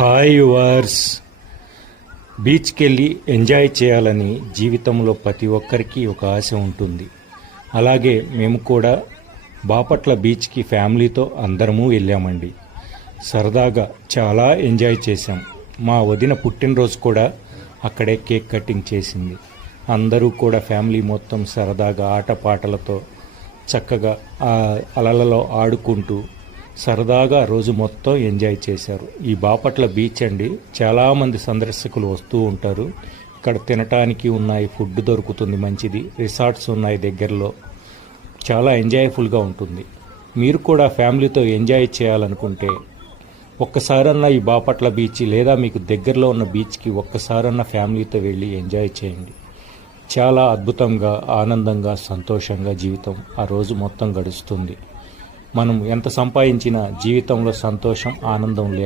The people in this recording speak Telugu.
Hi yours. బీచ్కి వెళ్ళి ఎంజాయ్ చేయాలని జీవితంలో ప్రతి ఒక్కరికి ఒక ఆశ ఉంటుంది. అలాగే మేము కూడా బాపట్ల బీచ్కి ఫ్యామిలీతో అందరము వెళ్ళామండి. సరదాగా చాలా ఎంజాయ్ చేశాం. మా వదిన పుట్టినరోజు కూడా అక్కడే కేక్ కటింగ్ చేసింది. అందరూ కూడా ఫ్యామిలీ మొత్తం సరదాగా ఆటపాటలతో చక్కగా అలలలో ఆడుకుంటూ సరదాగా రోజు మొత్తం ఎంజాయ్ చేశారు. ఈ బాపట్ల బీచ్ అండి, చాలామంది సందర్శకులు వస్తూ ఉంటారు. ఇక్కడ తినటానికి ఉన్నాయి, ఫుడ్ దొరుకుతుంది మంచిది, రిసార్ట్స్ ఉన్నాయి దగ్గరలో. చాలా ఎంజాయ్ఫుల్గా ఉంటుంది. మీరు కూడా ఫ్యామిలీతో ఎంజాయ్ చేయాలనుకుంటే ఒక్కసారన్నా ఈ బాపట్ల బీచ్ లేదా మీకు దగ్గరలో ఉన్న బీచ్కి ఒక్కసారన్నా ఫ్యామిలీతో వెళ్ళి ఎంజాయ్ చేయండి. చాలా అద్భుతంగా, ఆనందంగా, సంతోషంగా జీవితం ఆ రోజు మొత్తం గడుస్తుంది. మనం ఎంత సంపాదించినా జీవితంలో సంతోషం, ఆనందం లేక